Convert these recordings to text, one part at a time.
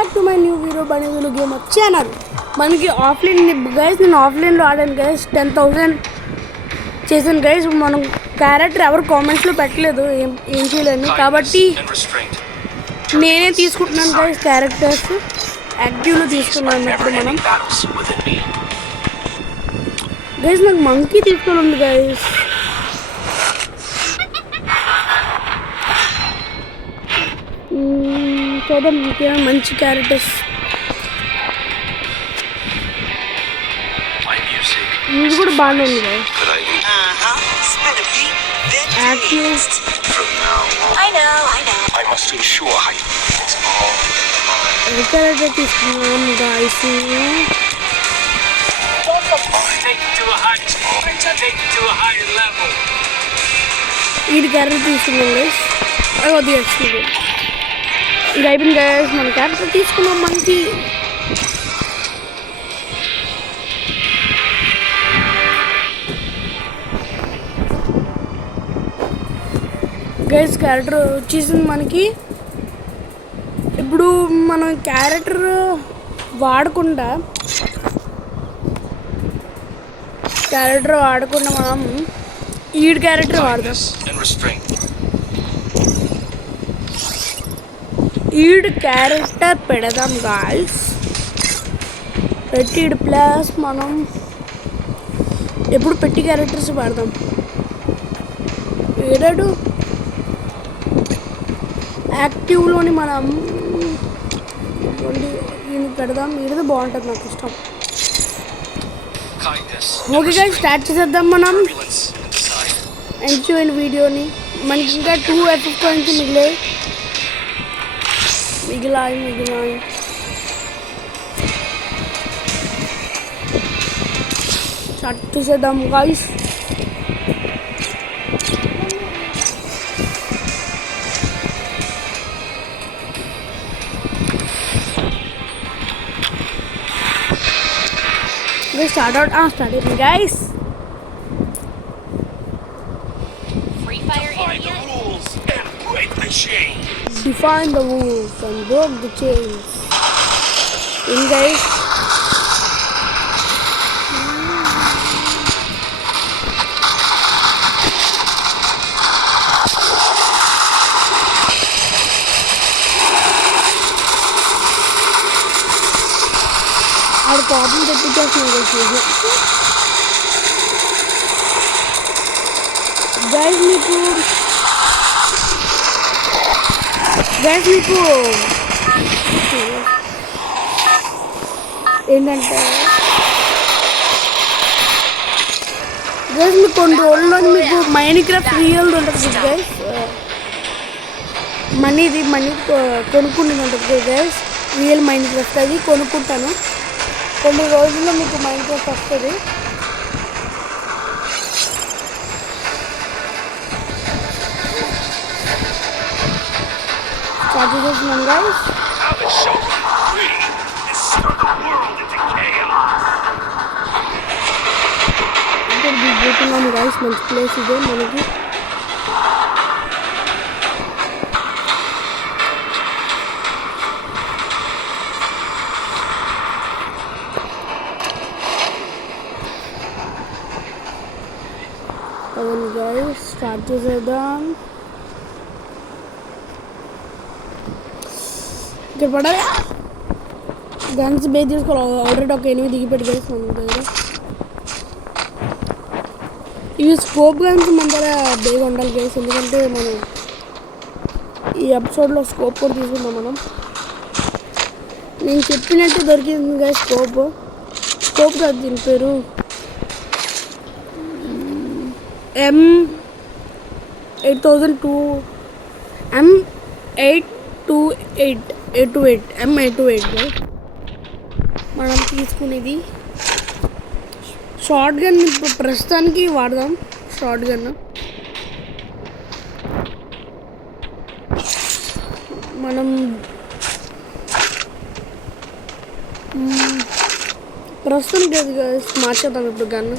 Back to my new video బనేదులు gamer channel. మనకి offline guys, నేను ఆఫ్లైన్లో ఆడాను గైస్. 10,000 చేశాను గైస్. మనం క్యారెక్టర్ ఎవరు కామెంట్స్లో పెట్టలేదు, ఏం చేయలేను కాబట్టి నేనే తీసుకుంటున్నాను గైస్. క్యారెక్టర్స్ యాక్టివ్లో తీసుకున్నాను. ఇప్పుడు మనం గైస్ నాకు మంకీ తీసుకోవాలి గైస్. చూద్దాం ఇంకేమైనా మంచి క్యారెక్టర్స్. ఇది కూడా బాగానే ఉంది కదా. యాక్టివ్ క్యారెక్టర్ తీసుకున్నాం గాయస్. ఇది క్యారెక్టర్ తీసుకున్నాం గైస్. అది వస్తుంది. ఇది అయిపోయింది గైస్. మన క్యారెక్టర్ తీసుకున్నాం మనకి. గైస్ క్యారెక్టర్ వచ్చేసింది మనకి. ఇప్పుడు మనం క్యారెక్టర్ వాడకుండా మనం ఈడ్ క్యారెక్టర్ వాడదాం. ఈడ్ క్యారెక్టర్ పెడదాం గాయ్స్. పెట్టి ప్లస్ మనం ఎప్పుడు పెట్టి క్యారెక్టర్స్ వాడదాం. ఏడాడు యాక్టివ్లోని మనం పెడదాం. ఇది బాగుంటుంది, నాకు ఇష్టం. ఓకే గాయ్స్, స్టార్ట్ చేసేద్దాం మనం. ఎంజాయ్ వీడియోని. మనకి ఇంకా 2 FF కాయిన్స్ మిగిలాయి. స్టార్ట్ చేసేద్దాం guys. Start it guys. Free fire area. Define the rules and break the chains. In guys. और प्रॉब्लम తెప్పించేస్తున్నాను గైస్. మీకు ఏంటంటే గైస్, మీకు కొన్ని రోజుల్లో మీకు మైన్క్రాఫ్ట్ రియల్ ఉంటుంది గైస్. మనీ కొనుక్కుంటుంది ఉంటుంది గైస్. రియల్ మైన్క్రాఫ్ట్ అది కొనుక్కుంటాను. కొన్ని రోజుల్లో మీకు మైన్క్రాఫ్ట్ వస్తుంది. స్టార్ట్ చేసేస్తున్నాం గైస్. ఇక్కడ దిగుతున్నాము గైస్. మంచి ప్లేస్ ఇదే మనకి. అవును గైస్, స్టార్ట్ చేసేద్దాం. ఇక్కడ పడాలి. గన్స్ బే తీసుకోవాలి. ఆల్రెడీ ఒక 8 దిగిపెట్టి గైస్ మన దగ్గర. ఇవి స్కోప్ గన్స్ మన దగ్గర బేగా ఉండాలి గైస్. ఎందుకంటే మనం ఈ ఎపిసోడ్లో స్కోప్ కూడా తీసుకుందాం మనం. నేను చెప్పినట్టు దొరికింది గైస్ స్కోప్ కాదు దీని పేరు. M828 మనం తీసుకునేది. షార్ట్ గన్ ప్రస్తుతానికి వాడదాం. షార్ట్ గన్ మనం ప్రస్తుతానికి అది మార్చేద్దాం. ఇప్పుడు గన్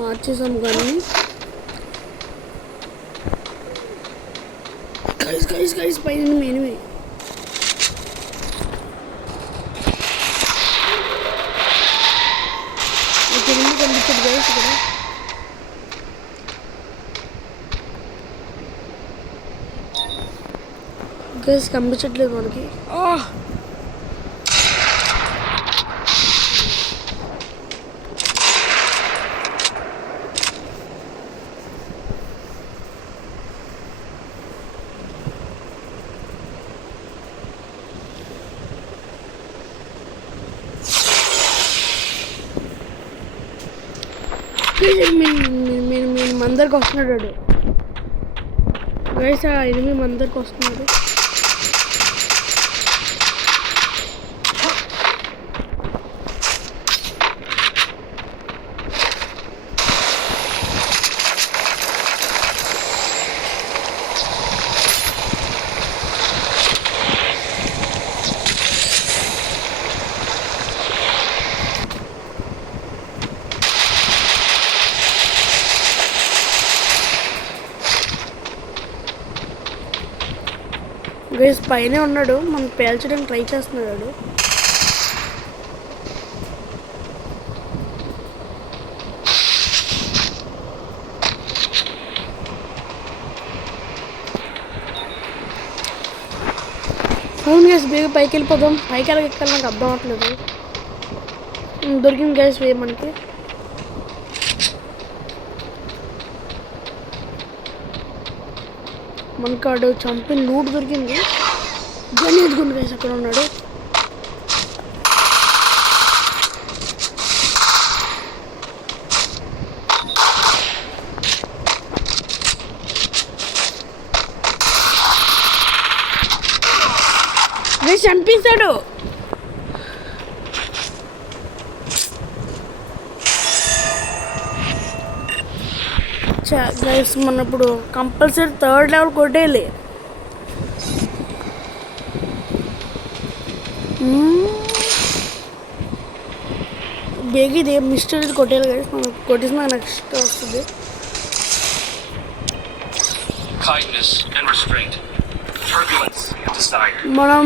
మార్చేసాం. గన్ని గైస్ పైన ఎనిమి ఎనిమి కనిపించదు గైస్ ఇక్కడ. గైస్ కనిపించట్లేదు మనకి. మందరికి వస్తున్నాడు వాడు. గైస్ ఆ ఎనిమిది మందరికి వస్తున్నాడు. గైస్ పైనే ఉన్నాడు, మనం పేల్చడానికి ట్రై చేస్తున్నాడు. అవును గైస్ బేగా పైకి వెళ్ళిపోదాం. పైకి ఎక్కాలి నాకు అర్థం అవ్వట్లేదు. దొరికింది గైస్ వే మనకి. మనకాడు చంపి లూట్ దొరికింది. గని ఎదుగుంది గైస్ అక్కడ ఉన్నాడు. గైస్ చంపేశాడు. గైస్ మన ఇప్పుడు కంపల్సరీ 3rd లెవెల్ కొట్టేయాలి. బేగ్ ఇది మిస్టరీ కొట్టేయాలి గైస్. మనం కొట్టేసిన నెక్స్ట్ వస్తుంది. మనం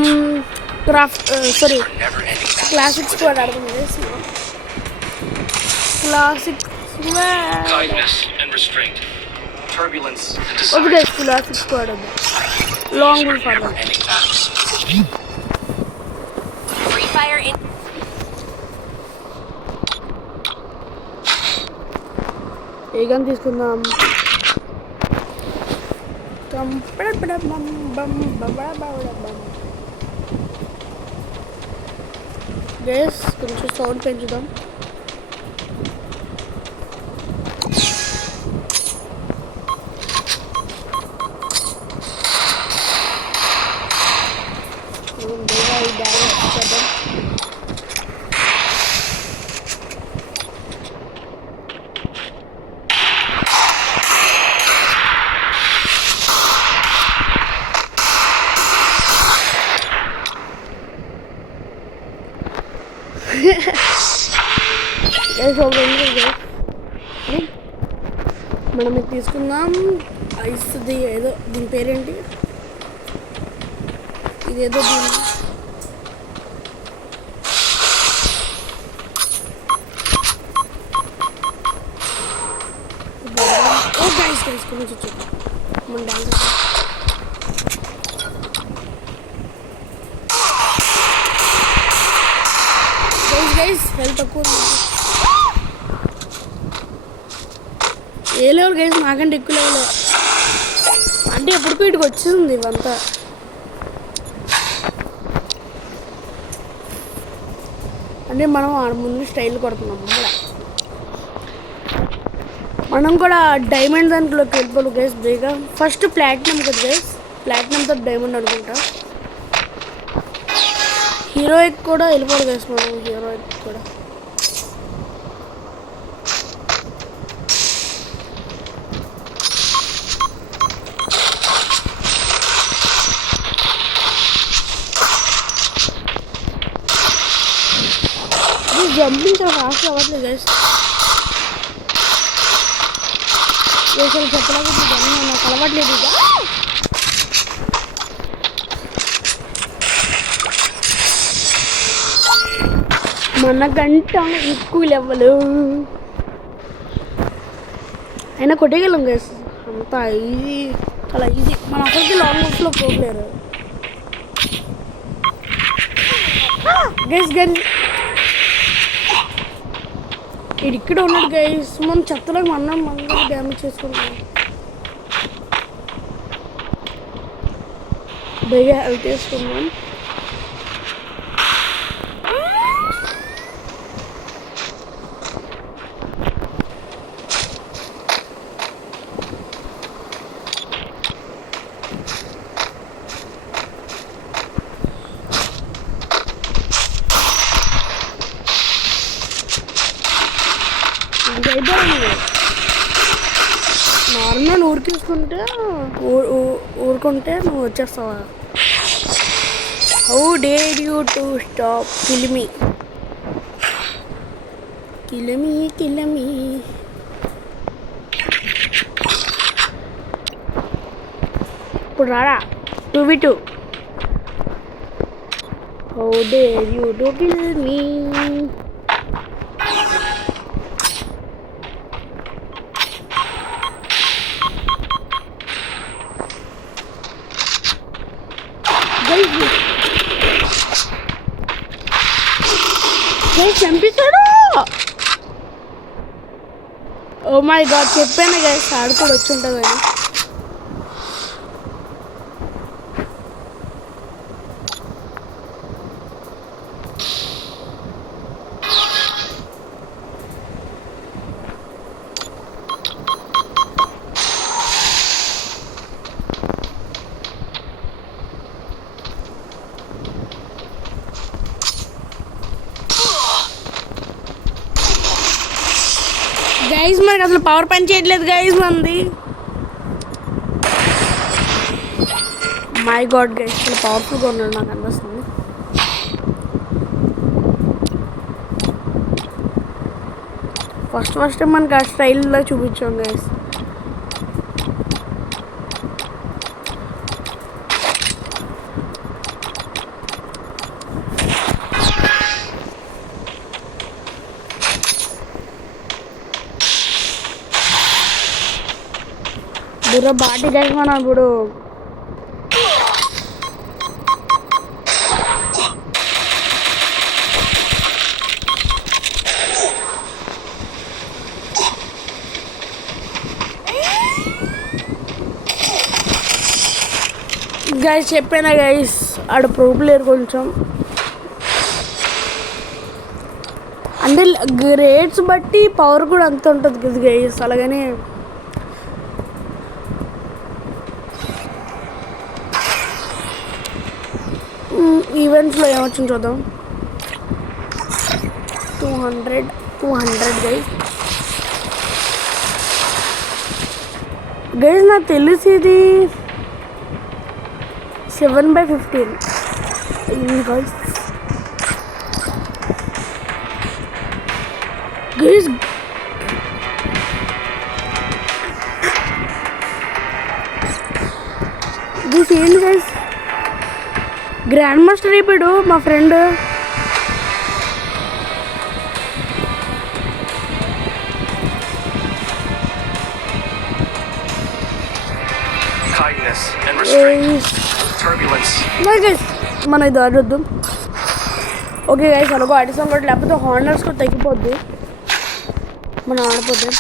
క్లాసిక్ స్క్వాడ్ ఆడుతుంది guys. Classic classic squad long will for Free fire in. ఏ గన్ తీసుకుందాం. గైస్ కొంచెం సౌండ్ పెంచుదాం. మనం ఇది తీసుకుందాం. ఐస్ది ఏదో దీని పేరేంటి, ఇదేదో దీని కొంచెం చూద్దాం. మన డాన్స్ గైస్ హెల్త్ తక్కువ ఏ లెవెల్ గైస్ నాకంటే ఎక్కువ లెవెల్. అంటే ఎప్పటికో ఇటుకు వచ్చేసింది ఇవంతా. అంటే మనం ముందు స్టైల్ కొడుతున్నాం. మనం కూడా డైమండ్ దాంట్లోకి వెళ్ళిపోవాలి గైస్ బేగా. ఫస్ట్ ప్లాటినం కదా గైస్, ప్లాటినంతో డైమండ్ అనుకుంటా. హీరోయిక్ కూడా వెళ్ళిపోవాలి గైస్ మనం. హీరోయిక్ కూడా జంపింగ్ చాలా ఫాస్ట్ అవ్వట్లేదు గైస్. అసలు చెప్పడానికి నాకు అలవాట్లేదు. మనకంట ఎక్కువ లెవెల్ అయినా కొట్టేయగలం గైస్. అంత ఈజీ, చాలా ఈజీ. మన అసలుకి లాంగ్ బుక్స్లో పోలేరు గైస్. గన్ ఇది ఇక్కడ ఉన్నాడు గైస్. మనం చెత్తలో మనం డ్యామేజ్ చేసుకుంటాం. బేగా హెల్ప్ చేసుకున్నాం. నార్మల్ ఊరుకుంటే నువ్వు వచ్చేస్తావా? How dare you to stop kill me. ఇప్పుడు రారా 2v2. How dare you to kill me. చంపిస్తాడు. ఓ మై గాడ్, చెప్పాను గైస్ ఆడు కూడా వచ్చి ఉంటుందని. గైస్ మనకి అసలు పవర్ పని చేయట్లేదు గైస్ మంది. మై గాడ్ గైస్, అసలు పవర్ఫుల్గా ఉన్నాడు నాకు అనిపిస్తుంది. ఫస్ట్ మనకి ఆ స్టైల్లో చూపించాం గైస్. బుర్ర బాటి గైస్ మనం ఇప్పుడు గైస్ చెప్పానా గైస్ ఆడ ప్రో ప్లేయర్ కొంచెం అంటే గ్రేడ్స్ బట్టి పవర్ కూడా అంత ఉంటుంది కదా గైస్. అలాగని ఈవెంట్స్లో ఏమొచ్చింది చూద్దాం. 200 గైస్. గైస్ నాకు తెలిసి ఇది 7/15 గైస్. గైస్ ఏంటి గైస్, గ్రాండ్ మాస్టర్ అయిపోయాడు మా ఫ్రెండ్. మనం ఇది ఆడొద్దు. ఓకే గైస్, అలాగో ఆడిస్తాం కూడా, లేకపోతే హార్నర్స్ కూడా తగ్గిపోద్ది మనం ఆడిపోతే.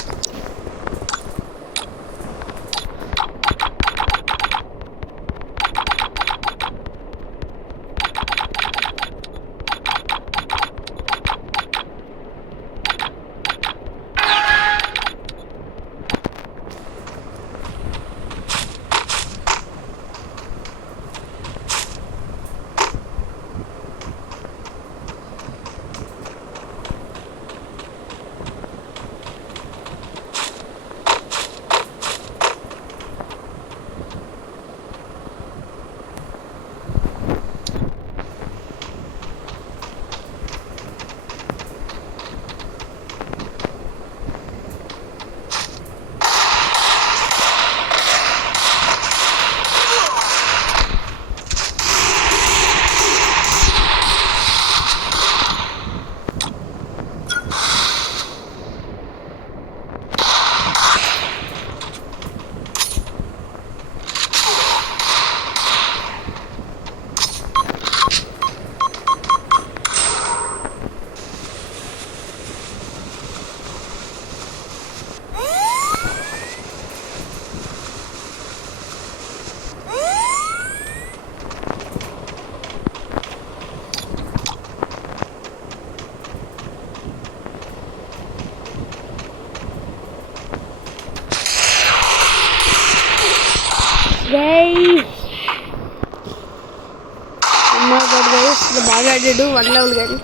మై గాడ్ గైస్ బాగా ఆడాడు 1 లెవెల్ కానీ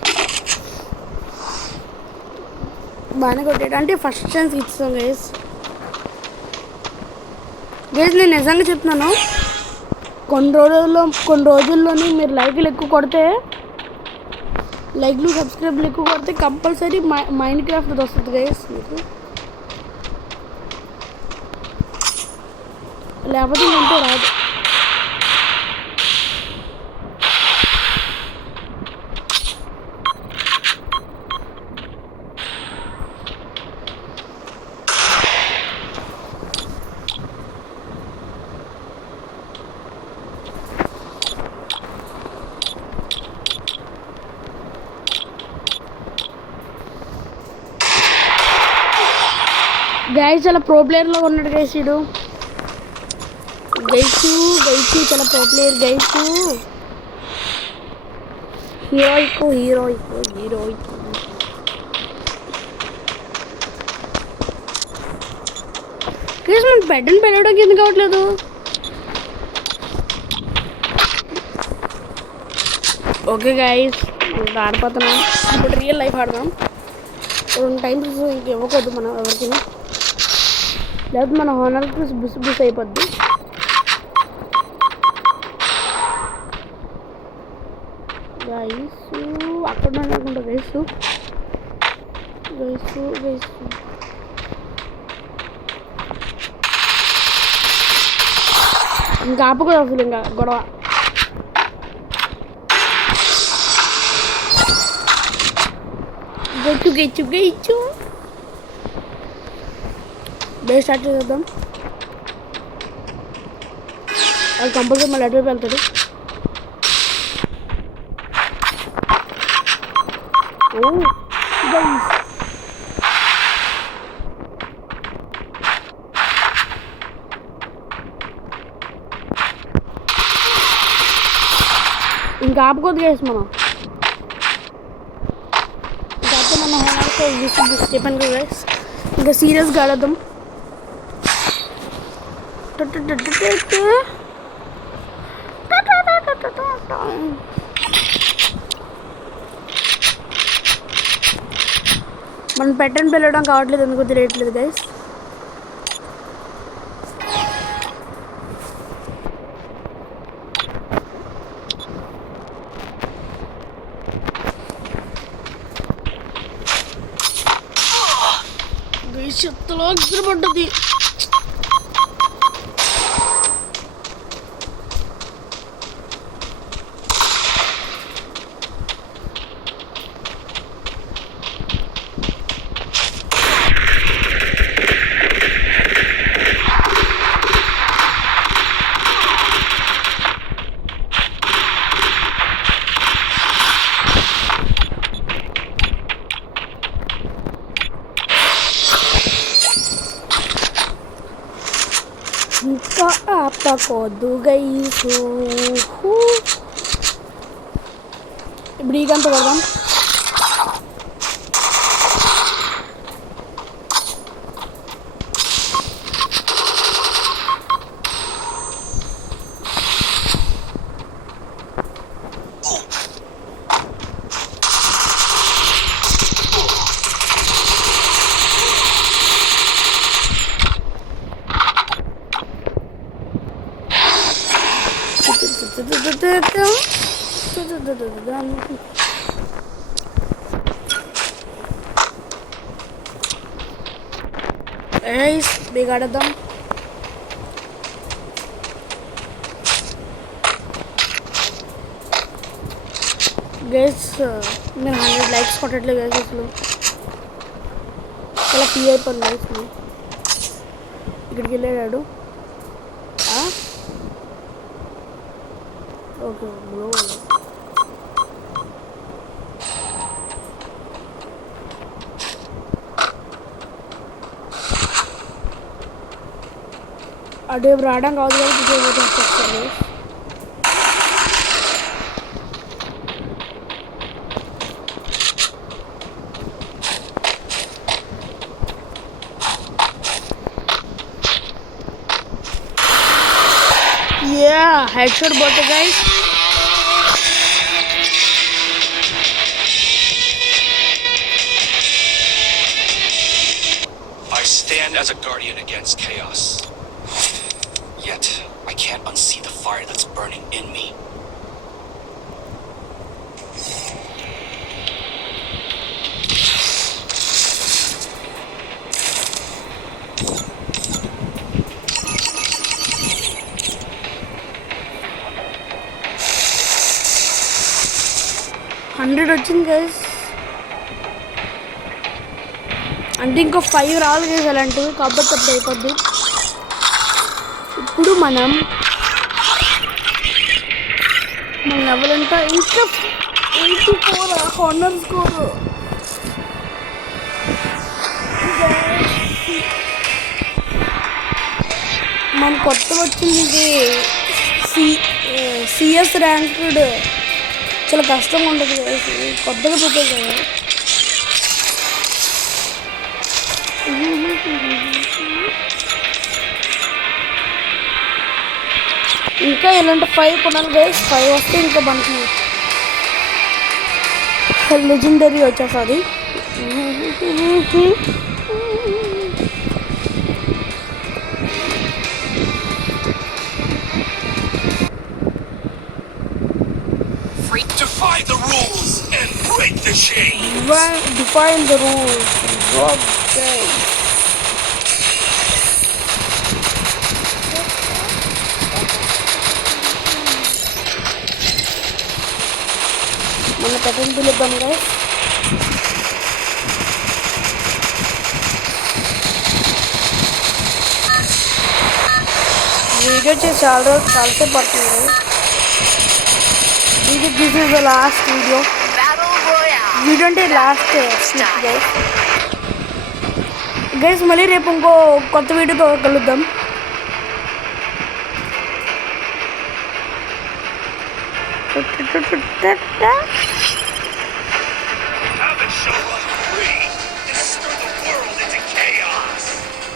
బాగానే కొట్టాడు అంటే ఫస్ట్ ఛాన్స్ ఇస్తాం గైస్ నేను నిజంగా చెప్తున్నాను కొన్ని రోజుల్లోని మీరు లైక్లు ఎక్కువ కొడితే లైక్లు సబ్స్క్రైబ్లు ఎక్కువ కొడితే కంపల్సరీ మైండ్ క్రాఫ్ట్ వస్తుంది గైస్ మీకు లేకపోతే ఉంటే రాదు గైస్ చాలా ప్రో ప్లేయర్లో ఉన్నాడు గైస్ వీడు గైసు చాలా ప్రో ప్లేయర్ గైసు హీరోయిక్ గైస్ మనం బెడ్ని పెట్టడానికి ఎందుకు కావట్లేదు ఓకే గైస్ ఆడిపోతున్నాం ఇప్పుడు రియల్ లైఫ్ ఆడదాం 2 టైమ్స్ ఇంక ఇవ్వకూడదు మనం ఎవరికి లేకపోతే మన హానర్కి బుస్ అయిపోద్ది గైస్ అక్కడ అనుకుంటా గైస్ ఇంకా ఆపకూడదు అసలు ఇంకా గొడవ గెచ్చు బేస్ స్టార్ట్ చేద్దాం అది కంపల్సరీ మళ్ళీ అటువైపు వెళ్తాడు ఇంకా ఆపుకోదు గైస్ మనం ఇంకా మనం చెప్పాను కదా గైస్ ఇంకా సీరియస్గా ఆడదాం మనం పెట్టని పిలవడం కావట్లేదు ఎందుకు తెలియట్లేదు గైస్ చెత్తలో పడ్డది ఇంకా ఆపకోదు గైసు ఇప్పుడు ఈ గంట కొడదాం బిగాడదాం గైస్ మీరు 100 లైక్స్ కొట్టట్లేదు గైస్ అసలు చాలా పీ అయిపోయింది గైస్ ఇక్కడికి వెళ్ళాడు ఓకే బ్రో అదే రావడం కాదు కానీ చెప్తాను headshot both guys stand as a guardian against chaos. Yet, I can't unsee the fire that's burning in me. Hundred వచ్చింది గైస్. అంటే ఇంకో 5 రావాలి గైస్ అలాంటివి, కాబట్టి అప్పుడు అయిపోద్ది. ఇప్పుడు మనం లెవెల్ అంతా ఇంకా 84 హానర్ స్కోర్. మన కొత్తగా వచ్చింది ఇది సిఎస్ ర్యాంక్డ్. చాలా కష్టంగా ఉంటుంది కదా, కొత్తగా పెట్టారు కదా. ఇంకా ఇలాంటి 5 కొనాలి గైస్. 5 వస్తే ఇంకా మనకి లెజెండరీ వచ్చేస్తుంది. Defy the rules and break the chains. Define the rules and drop the chains. మన పెట్టండి పిలుద్దాం గైస్. వీడియో చేసి చాలాసేపు పడుతుంది. This is the last video. Video అంటే లాస్ట్ గైస్. మళ్ళీ రేపు ఇంకో కొత్త వీడియోతో కలుద్దాం.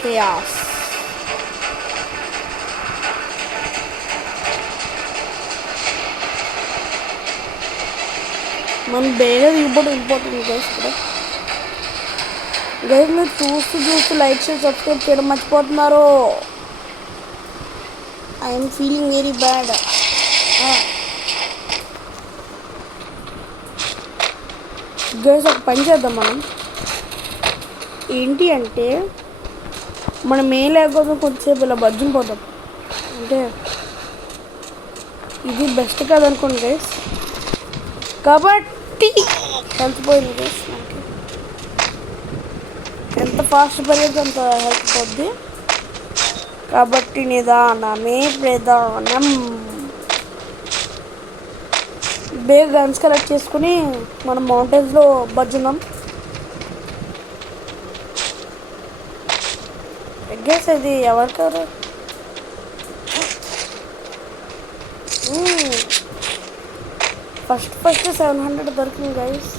Chaos. మనం బేగా ఇంపార్టెంట్ గైస్. ఇక్కడ గైస్ మీరు చూస్తూ లైక్ చేసి సబ్స్క్రైబ్ చేయడం మర్చిపోతున్నారు. I'm feeling very bad. Guys ఒక పని చేద్దాం మనం. ఏంటి అంటే మనం ఏం లేకపోతే కొంచెంసేపు ఇలా బజ్జుని పోతాం. అంటే ఇది బెస్ట్ కాదనుకోండి గైస్. కాబట్టి కలిసిపోయింది గైస్. నాకు ఎంత ఫాస్ట్ పరిగెడితే అంత హెల్ప్ పోద్ది. కాబట్టి నిదానమే ప్రధానం. బేగా గన్స్ కలెక్ట్ చేసుకుని మనం మౌంటైన్స్లో బజ్జున్నాం. గైస్ ఇది ఎవరికారు ఫస్ట్ 700 దొరికింది గైస్.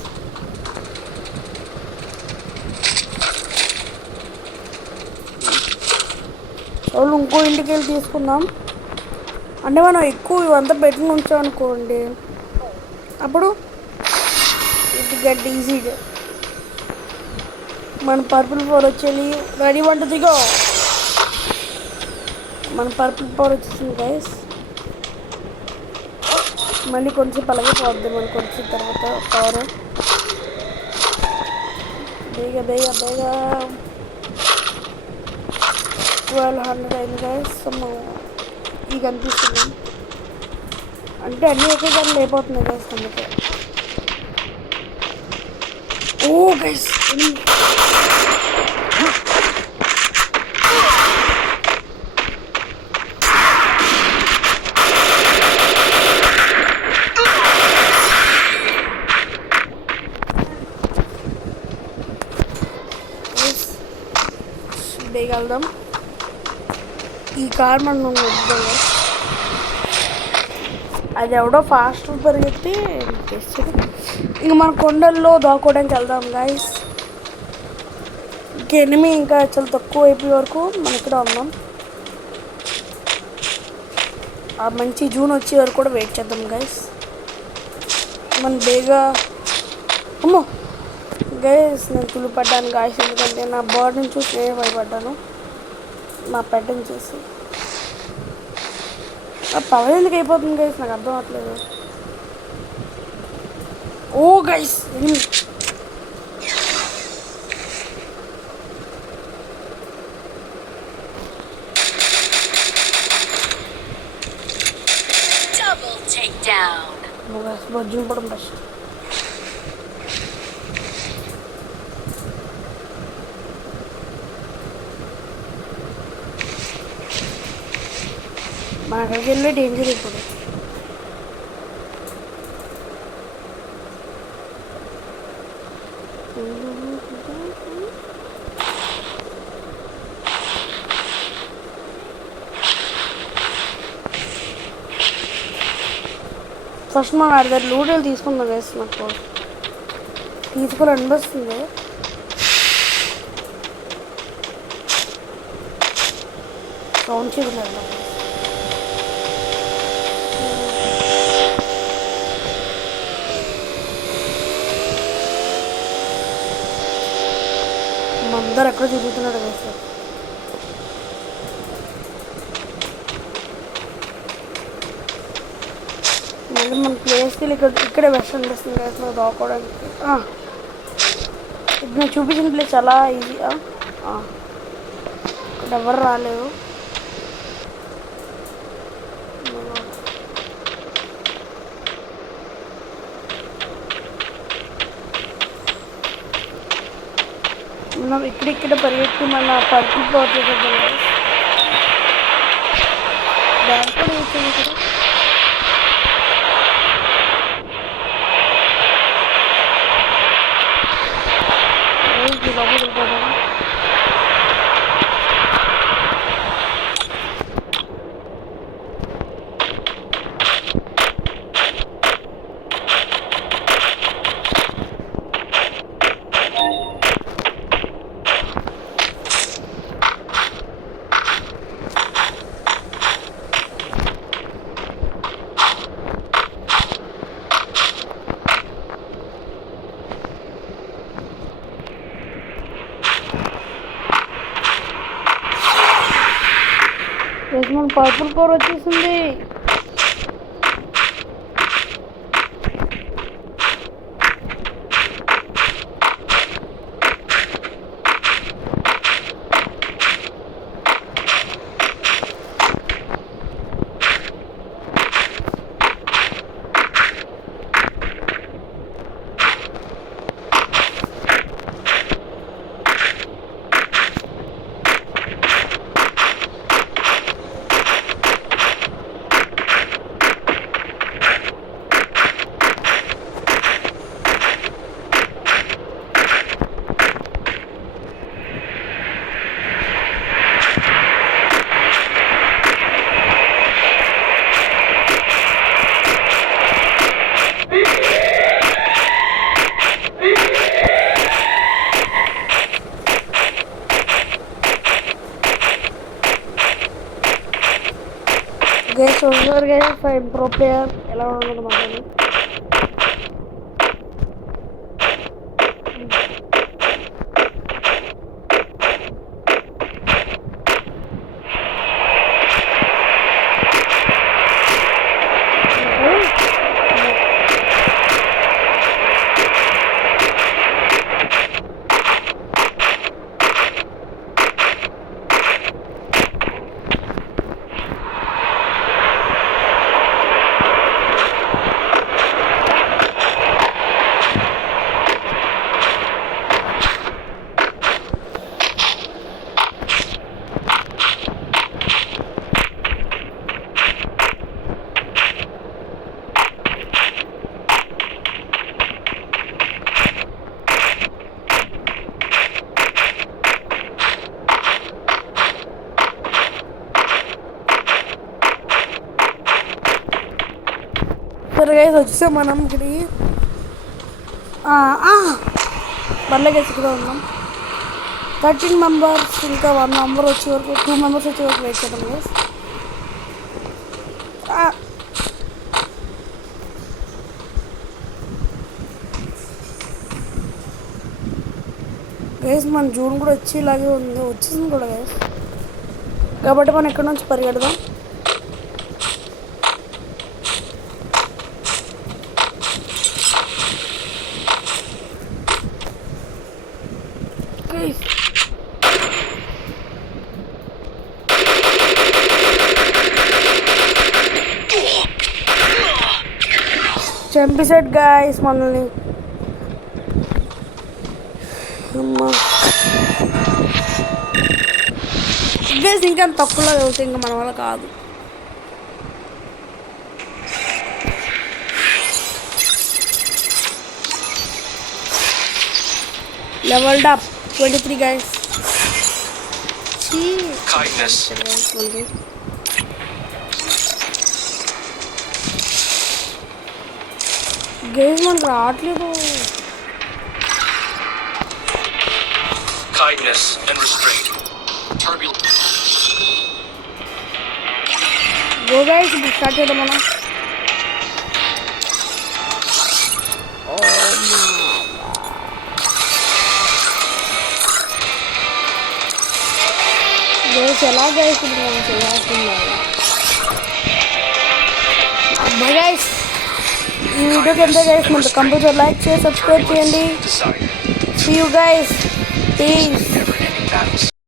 వాళ్ళు ఇంకో ఇంటికి వెళ్ళి తీసుకుందాం. అంటే మనం ఎక్కువ ఇవంతా పెట్టుకుని ఉంచామనుకోండి, అప్పుడు ఇట్ గెట్ ఈజీగా. మన పర్పుల్ పవర్ వచ్చేది. రెడీ వంట దిగో. మన పర్పుల్ పవర్ వచ్చేసింది గైస్. మళ్ళీ కొంచెం అలాగే పోద్ది మనకు కొంచెం తర్వాత పవర్. బేగా 1200 అయింది గైస్. ఇవి కనిపిస్తుంది అంటే అన్నీ ఒకేసారి లేకపోతున్నాయి గైస్. అందుకే ఓ గైస్ బేగలుదాం. ఈ కార్ మనం వద్దాం. అది ఎవడో ఫాస్ట్ పరిగెత్తి ఇంక మన కొండల్లో దాక్కోవడానికి వెళ్దాం గైస్. ఇంక ఎనిమి ఇంకా చాలా తక్కువ అయిపోయే వరకు మనం ఇక్కడ ఉన్నాం. ఆ మంచి జూన్ వచ్చే వరకు కూడా వెయిట్ చేద్దాం గైస్. మనం బేగా అమ్మో గైస్ నేను తులిపడ్డాను గాయస్, ఎందుకంటే నా బర్డ్ని చూసి నేను భయపడ్డాను, నా పెట్టని చూసి. పవర్ ఎందుకు అయిపోతుంది గైస్, నాకు అర్థం అవ్వట్లేదు. ఓ గైస్ Double takedown. బొజ్జుని పడం బెస్ట్. మన అక్కడికి వెళ్ళే డేంజర్ ఇప్పుడు. ఫస్ట్ మన అర్థం లూడోలు తీసుకుందాం వేసి నాకు తీసుకుని అనిపిస్తుంది. సౌండ్ చేయలేదు. అందరు ఎక్కడ తిరుగుతున్నాడు వేసి. మళ్ళీ మన ప్లేస్కి ఇక్కడే బెస్ట్ అనిపిస్తుంది కదా నాకు రావడానికి. ఇప్పుడు నేను చూపించిన ప్లేస్ చాలా ఈజీ. ఇక్కడ ఎవరు రాలేవు. మనం ఇక్కడిక్కడ పరిగెత్తి మన పర్పుల్ పవర్ డ్యాన్స్ కూడా వచ్చింది ఇక్కడ. మన పర్పుల్ పవర్ వచ్చేసింది. గైస్ చూస్తున్నారు గైస్ ప్రో ప్లేయర్ ఎలా ఉండదు మనని. సరే గైస్ వచ్చేసాం మనం ఇక్కడికి. పర్లేదు ఇక్కడ ఉన్నాం. 13 మెంబర్స్, ఇంకా 1 మెంబర్ వచ్చే వరకు 2 మెంబర్స్ వచ్చే వరకు వెయిట్ చేద్దాం గైస్. గైస్ మన జూన్ కూడా వచ్చి ఇలాగే ఉంది, వచ్చేసింది కూడా గైస్. కాబట్టి మనం ఇక్కడ నుంచి పరిగెడదాం. గైస్ చంపేసాడు గైస్ మనల్ని. అమ్మా గైస్ ఇంకా తక్కువలో వెళ్తే ఇంకా మన వల్ల కాదు. Levelled up 23 guys. Kindness. Guys మనకు రావట్లేదు. Kindness and restraint. Turbulent. Go guys ఇప్పుడు స్టార్ట్ చేద్దాం మనం. గైస్ ఎలా గైస్ ఇప్పుడు మనం చేయాల్సింది అబ్బాయి గైస్. ఈ వీడియోకి ఎంత గైస్ మన కంపల్సరీ లైక్ చేసి సబ్స్క్రైబ్ చేయండి. Desire. See you guys. Peace. Never-ending battles.